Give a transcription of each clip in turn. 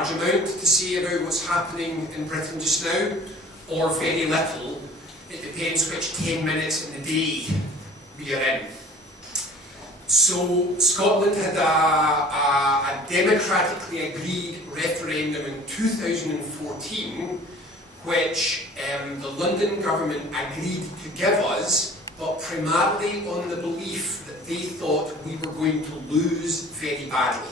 large amount to say about what's happening in Britain just now, or very little. It depends which 10 minutes in the day we are in. So Scotland had a democratically agreed referendum in 2014, which the London government agreed to give us, but primarily on the belief that they thought we were going to lose very badly.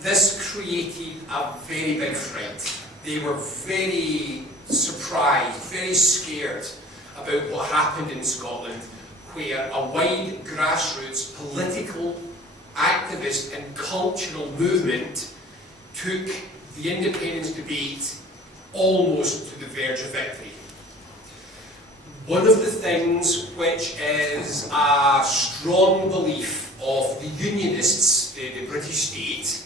This created a very big fright. They were very surprised, very scared about what happened in Scotland, where a wide grassroots political, activist and cultural movement took the independence debate almost to the verge of victory. One of the things which is a strong belief of the Unionists, the British state,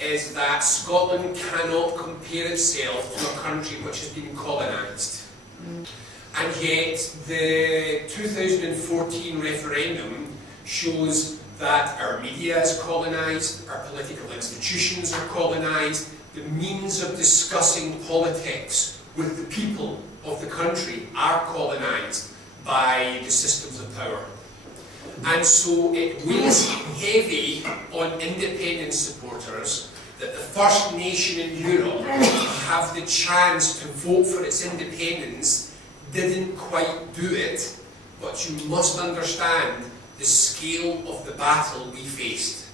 is that Scotland cannot compare itself to a country which has been colonised. And yet the 2014 referendum shows that our media is colonised, our political institutions are colonised, the means of discussing politics with the people of the country are colonised by the systems of power. And so it weighs heavy on independence supporters that the first nation in Europe to have the chance to vote for its independence didn't quite do it, but you must understand the scale of the battle we faced.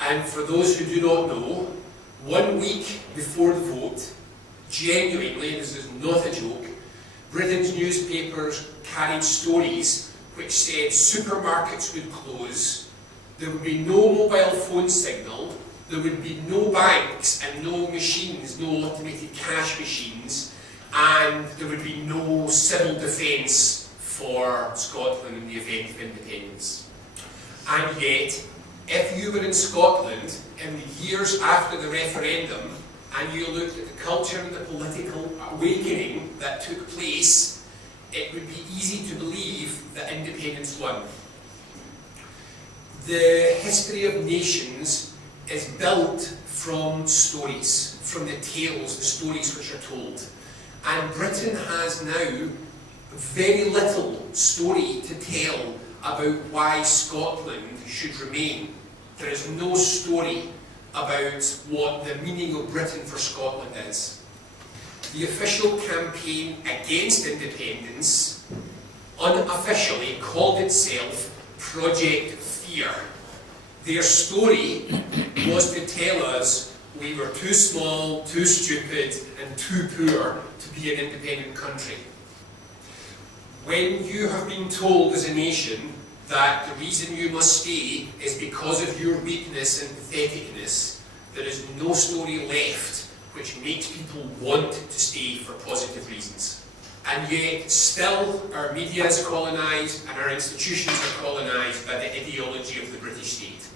And for those who do not know, 1 week before the vote, genuinely, this is not a joke, Britain's newspapers carried stories which said supermarkets would close, there would be no mobile phone signal, there would be no banks and no machines, no automated cash machines, and there would be no civil defence for Scotland in the event of independence. And yet, if you were in Scotland in the years after the referendum and you looked at the culture and the political awakening that took place, it would be easy to believe that independence won. The history of nations is built from stories, from the tales, the stories which are told. And Britain has now very little story to tell about why Scotland should remain. There is no story about what the meaning of Britain for Scotland is. The official campaign against independence unofficially called itself Project Fear. Their story was to tell us we were too small, too stupid, and too poor to be an independent country. When you have been told as a nation that the reason you must stay is because of your weakness and patheticness, there is no story left which makes people want to stay for positive reasons. And yet, still, our media is colonised and our institutions are colonised by the ideology of the British state.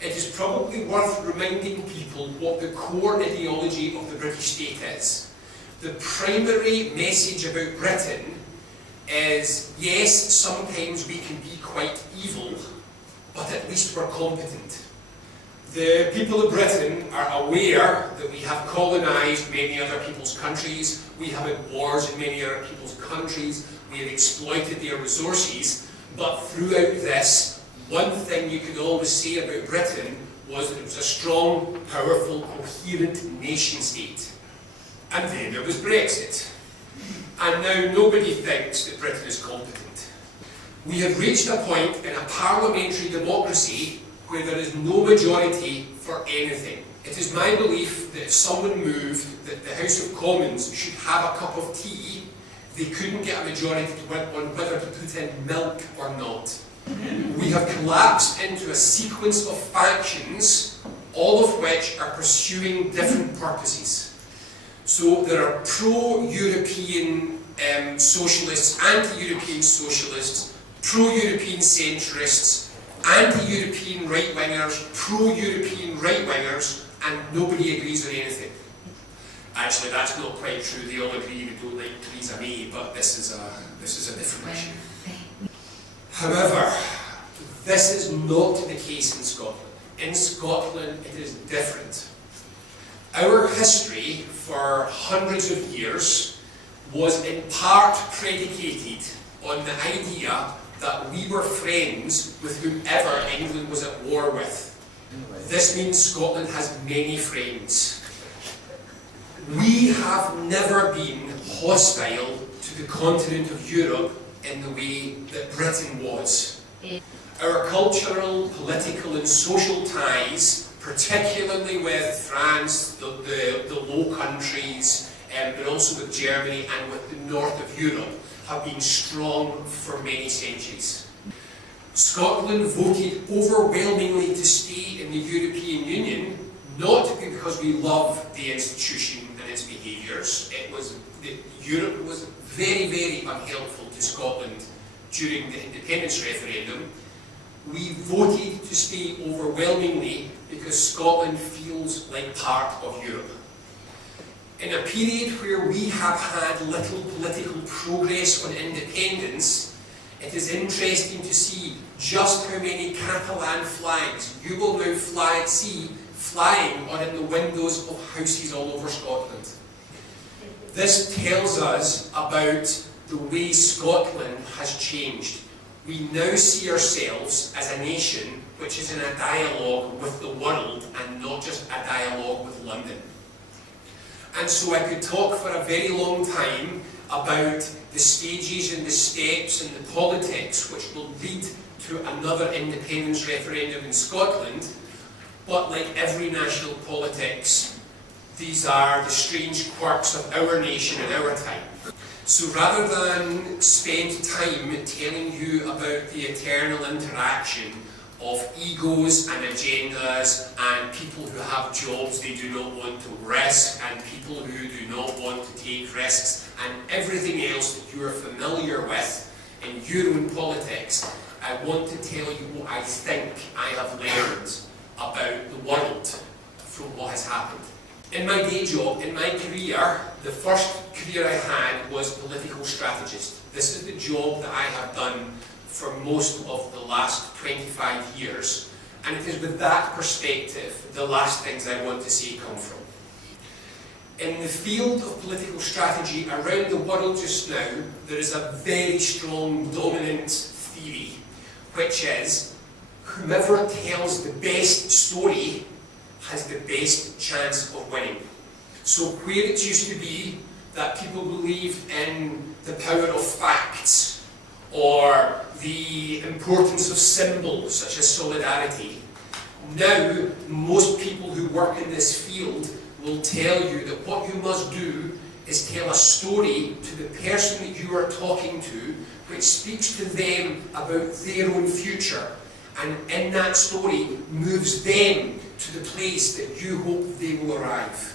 It is probably worth reminding people what the core ideology of the British state is. The primary message about Britain is, yes, sometimes we can be quite evil, but at least we're competent. The people of Britain are aware that we have colonised many other people's countries, we have had wars in many other people's countries, we have exploited their resources, but throughout this, one thing you could always say about Britain was that it was a strong, powerful, coherent nation state. And then there was Brexit. And now nobody thinks that Britain is competent. We have reached a point in a parliamentary democracy where there is no majority for anything. It is my belief that if someone moved that the House of Commons should have a cup of tea, they couldn't get a majority on whether to put in milk or not. We have collapsed into a sequence of factions, all of which are pursuing different purposes. So there are pro-European socialists, anti-European socialists, pro-European centrists, anti-European right-wingers, pro-European right-wingers, and nobody agrees on anything. Actually, that's not quite true. They all agree we don't like Theresa May, but this is a different issue. However, this is not the case in Scotland. In Scotland, it is different. Our history for hundreds of years was in part predicated on the idea that we were friends with whomever England was at war with. This means Scotland has many friends. We have never been hostile to the continent of Europe in the way that Britain was. Our cultural, political and social ties, particularly with France, the Low Countries, but also with Germany and with the north of Europe, have been strong for many centuries. Scotland voted overwhelmingly to stay in the European Union, not because we love the institution and its behaviours. Europe was very, very unhelpful to Scotland during the independence referendum. We voted to stay overwhelmingly because Scotland feels like part of Europe. In a period where we have had little political progress on independence, it is interesting to see just how many Catalan flags you will now see flying on in the windows of houses all over Scotland. This tells us about the way Scotland has changed. We now see ourselves as a nation which is in a dialogue with the world and not just a dialogue with London. And so I could talk for a very long time about the stages and the steps and the politics which will lead to another independence referendum in Scotland, but like every national politics, these are the strange quirks of our nation and our time. So rather than spend time telling you about the eternal interaction of egos and agendas and people who have jobs they do not want to risk and people who do not want to take risks and everything else that you are familiar with in your own politics, I want to tell you what I think I have learned about the world from what has happened. In my day job, in my career, the first career I had was political strategist. This is the job that I have done for most of the last 25 years. And it is with that perspective the last things I want to see come from. In the field of political strategy around the world just now, there is a very strong dominant theory, which is whomever tells the best story has the best chance of winning. So where it used to be that people believed in the power of facts or the importance of symbols such as solidarity, now most people who work in this field will tell you that what you must do is tell a story to the person that you are talking to which speaks to them about their own future, and in that story moves them to the place that you hope they will arrive.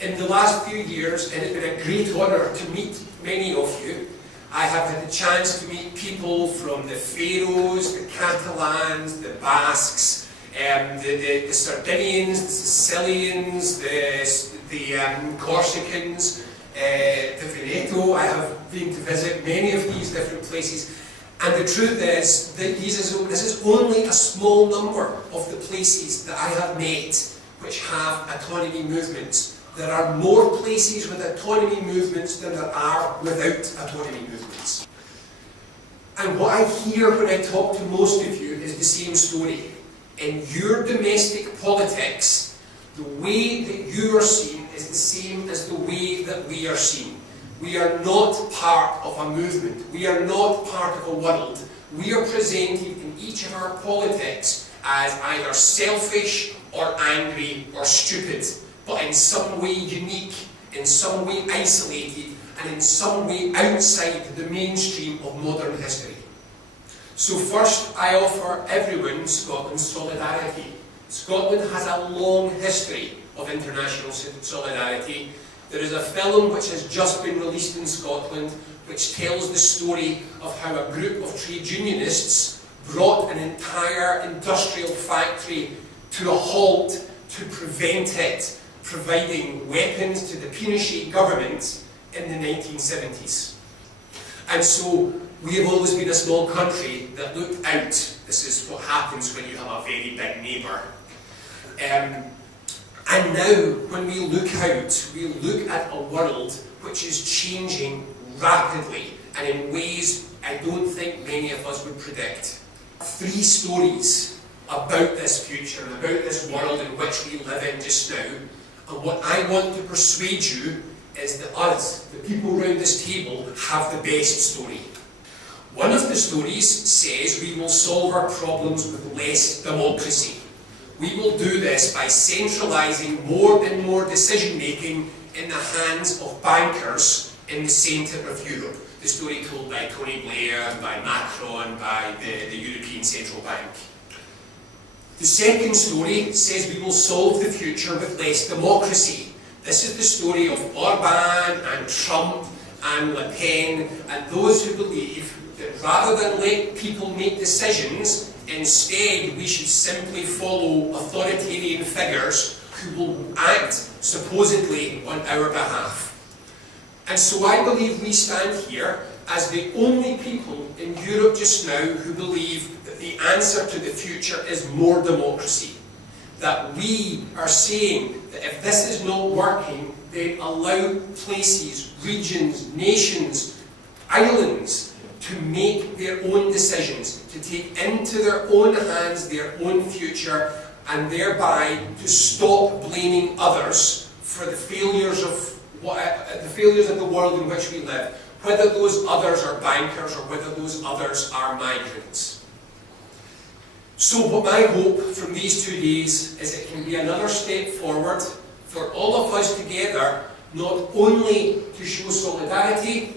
In the last few years, and it's been a great honour to meet many of you, I have had the chance to meet people from the Faroes, the Catalans, the Basques, the Sardinians, the Sicilians, the Corsicans, the Veneto. I have been to visit many of these different places. And the truth is that this is only a small number of the places that I have met which have autonomy movements. There are more places with autonomy movements than there are without autonomy movements. And what I hear when I talk to most of you is the same story. In your domestic politics, the way that you are seen is the same as the way that we are seen. We are not part of a movement. We are not part of a world. We are presented in each of our politics as either selfish or angry or stupid, but in some way unique, in some way isolated, and in some way outside the mainstream of modern history. So first, I offer everyone Scotland's solidarity. Scotland has a long history of international solidarity. There is a film which has just been released in Scotland which tells the story of how a group of trade unionists brought an entire industrial factory to a halt to prevent it providing weapons to the Pinochet government in the 1970s. And so we have always been a small country that looked out. This is what happens when you have a very big neighbour. And now, when we look out, we look at a world which is changing rapidly, and in ways I don't think many of us would predict. 3 stories about this future and about this world in which we live in just now, and what I want to persuade you is that us, the people around this table, have the best story. One of the stories says we will solve our problems with less democracy. We will do this by centralising more and more decision-making in the hands of bankers in the centre of Europe. The story told by Tony Blair, by Macron, by the European Central Bank. The second story says we will solve the future with less democracy. This is the story of Orban and Trump and Le Pen and those who believe that rather than let people make decisions, instead we should simply follow authoritarian figures who will act supposedly on our behalf. And so I believe we stand here as the only people in Europe just now who believe that the answer to the future is more democracy. That we are saying that if this is not working, then allow places, regions, nations, islands to make their own decisions, to take into their own hands their own future, and thereby to stop blaming others for the failures of the world in which we live, whether those others are bankers or whether those others are migrants. So what my hope from these 2 days is it can be another step forward for all of us together, not only to show solidarity,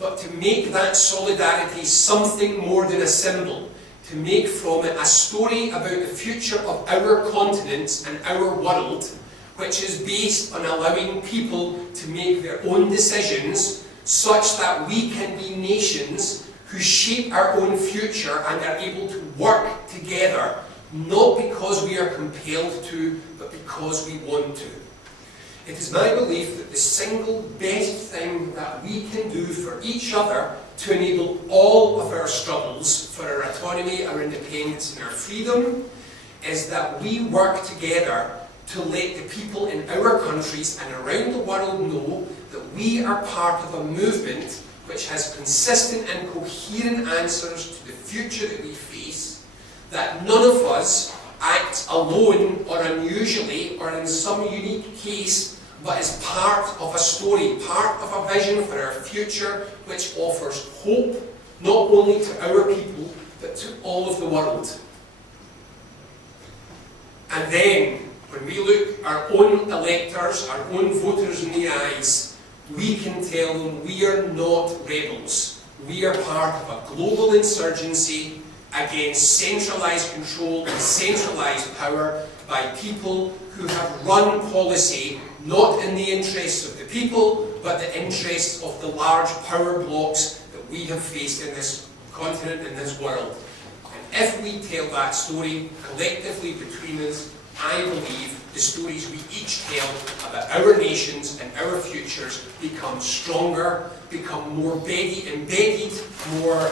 but to make that solidarity something more than a symbol, to make from it a story about the future of our continent and our world, which is based on allowing people to make their own decisions such that we can be nations who shape our own future and are able to work together, not because we are compelled to, but because we want to. It is my belief that the single best thing that we can do for each other to enable all of our struggles for our autonomy, our independence and our freedom is that we work together to let the people in our countries and around the world know that we are part of a movement which has consistent and coherent answers to the future that we face, that none of us acts alone or unusually or in some unique case, but is part of a story, part of a vision for our future which offers hope not only to our people but to all of the world. And then, when we look our own electors, our own voters in the eyes, we can tell them we are not rebels. We are part of a global insurgency against centralised control and centralised power by people who have run policy not in the interests of the people, but the interests of the large power blocks that we have faced in this continent, in this world. And if we tell that story collectively between us, I believe the stories we each tell about our nations and our futures become stronger, become more embedded, more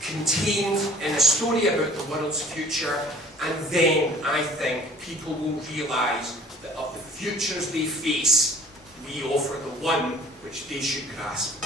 contained in a story about the world's future, and then I think people will realise that of the futures they face, we offer the one which they should grasp.